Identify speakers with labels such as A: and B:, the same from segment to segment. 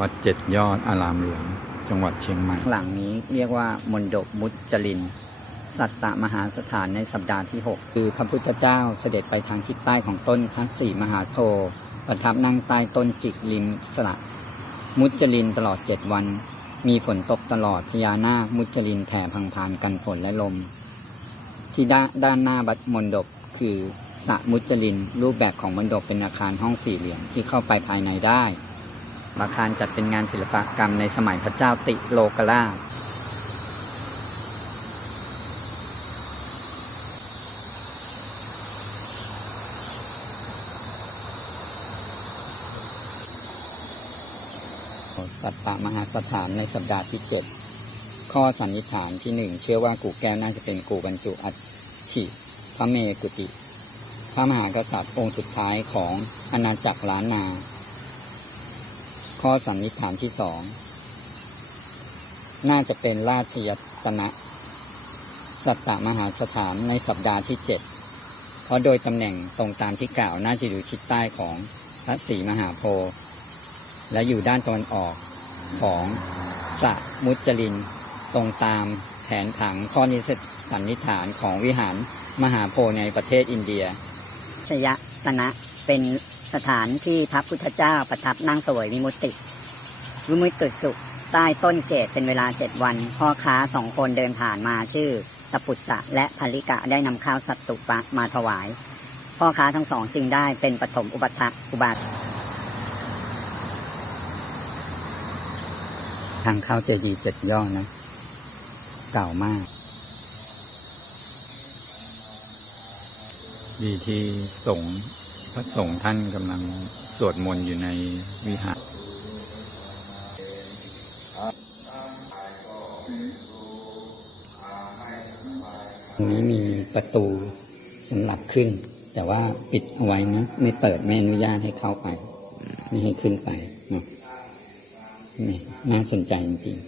A: วัดเจ็ดยอดอารามหลวงจังหวัดเชียงใหม่
B: หลังนี้เรียกว่ามนดบมุจลิน สัตตมหาสถานในสัปดาห์ที่ 6 คือพระพุทธเจ้าเสด็จไปทางทิศใต้ของต้นพระศรีมหาโพธิ์ประทับนั่งใต้ต้นจิกริมสระ มุจลินตลอดเจ็ดวัน มีฝนตกตลอดพญานาคมุจลินแผ่พังพานกันฝนและลม ที่ด้านานหน้าบัดมนดบคือสระมุจลิน รูปแบบของมนดบเป็นอาคารห้องสี่เหลี่ยมที่เข้าไปภายในได้ อาคารจัดเป็นงานศิลปกรรมในสมัยพระเจ้าติโลกราชสัตตมหาสถานในสัปดาห์ที่เจ็ดข้อสันนิษฐานที่หนึ่งเชื่อว่ากูแก้วน่าจะเป็นกูบรรจุอัฐิพระเมกุติ พระมหากษัตริย์องค์สุดท้ายของอาณาจักรล้านนา ข้อสันนิษฐานที่สอง น่าจะเป็นราชยตนะสัตตมหาสถานในสัปดาห์ที่เจ็ด เพราะโดยตำแหน่งตรงตามที่กล่าวน่าจะอยู่ทิศใต้ของพระศรีมหาโพธิ์และอยู่ด้านตะวันออกของสระมุจลิน ตรงตามแผนผังข้อนิสสันนิษฐานของวิหารมหาโพธิ์ในประเทศอินเดียชยตนะเป็น สถานที่พระพุทธเจ้าประทับนั่งเสวยวิมุตติวิมุตติสุขใต้ต้นเกศเป็นเวลาเจ็ดวัน พ่อค้าสองคนเดินผ่านมาชื่อตปุตตะและภริกะได้นำข้าวสัตตุปะมาถวาย พ่อค้าทั้งสองจึงได้เป็นปฐมอุปถะอุบาสทางเข้าเจดีย์เจ็ดยอดนะ เก่ามาก
A: ดีที่สงฆ์ พระสงฆ์ท่านกำลังสวดมนต์อยู่ในวิหาร
B: ตรงนี้มีประตูสำหรับขึ้น แต่ว่าปิดเอาไว้นะ ไม่เปิดไม่อนุญาตให้เข้าไป ไม่ให้ขึ้นไปเนาะนี่น่าสนใจจริง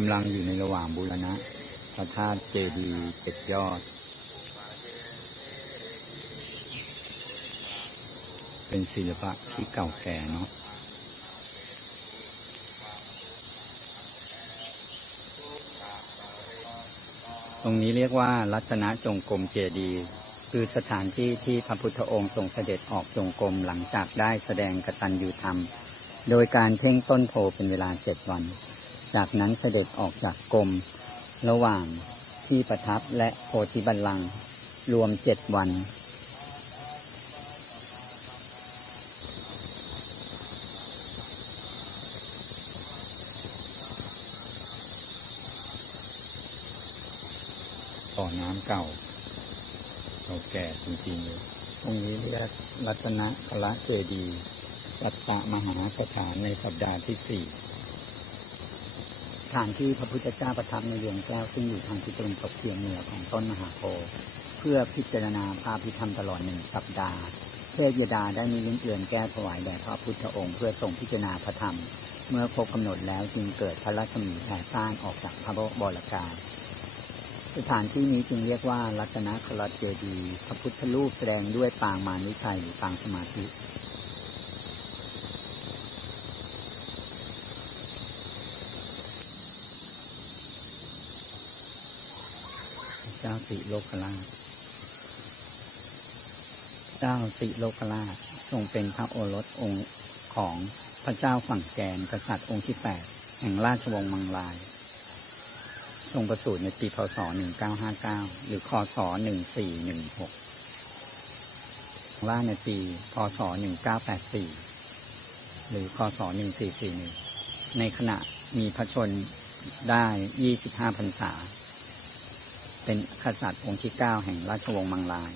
A: กำลังอยู่ในระหว่างบูรณะพระธาตุเจดีย์เจ็ดยอด เป็นศิลปะที่เก่าแก่เนาะ
B: ตรงนี้เรียกว่ารัตนจงกรมเจดีย์คือสถานที่ที่พระพุทธองค์ทรงเสด็จออกจงกรมหลังจากได้แสดงกตัญญูธรรม โดยการเพ่งต้นโพเป็นเวลาเจ็ดวัน จากนั้นเสด็จออกจากกรมระหว่างที่ประทับและโพธิบัลลังก์รวมเจ็ดวัน
A: ต่อน้ำเก่าเก่าแก่จริงๆเลย
B: ตรงนี้เรียกรัตนคละเจดีย์สัตตมหาสถานในสัปดาห์ที่สี่ส ถานที่พระพุทธเจ้าประทับในเรือนแก้วซึ่งอยู่ทางทิศตะวันตกเฉียงเหนือของต้นมหาโพธิ์เพื่อพิจารณาพระพิธรรมตลอดหนึ่งสัปดาห์เทพยดาได้มีลิ้นเรือนแก้ถวายแด่พระพุทธองค์เพื่อทรงพิจารณาพระธรรม เมื่อครบกำหนดแล้วจึงเกิดพระราชมีแผ่ซ่านออกจากพระบรกายสถานที่นี้จึงเรียกว่ารัตนคลเจดีย์พระพุทธรูปแสดงด้วยปางมานุชัยหรือปางสมาธิ จ้าสิโลกราช เจ้าสิโลกราชทรงเป็นพระโอรสองค์ของพระเจ้าฝั่งแกนกษัตริย์องค์ที่แปดแห่งราชวงศ์มังลาย ทรงประสูติในปีพศ 1959 หรือคศ 1416ล่าในปีพศ 1984 หรือคศ 1441 ในขณะมีพระชนได้ 25พรรษา เป็นกษัตริย์องค์ที่ 9 แห่งราชวงศ์มังลาย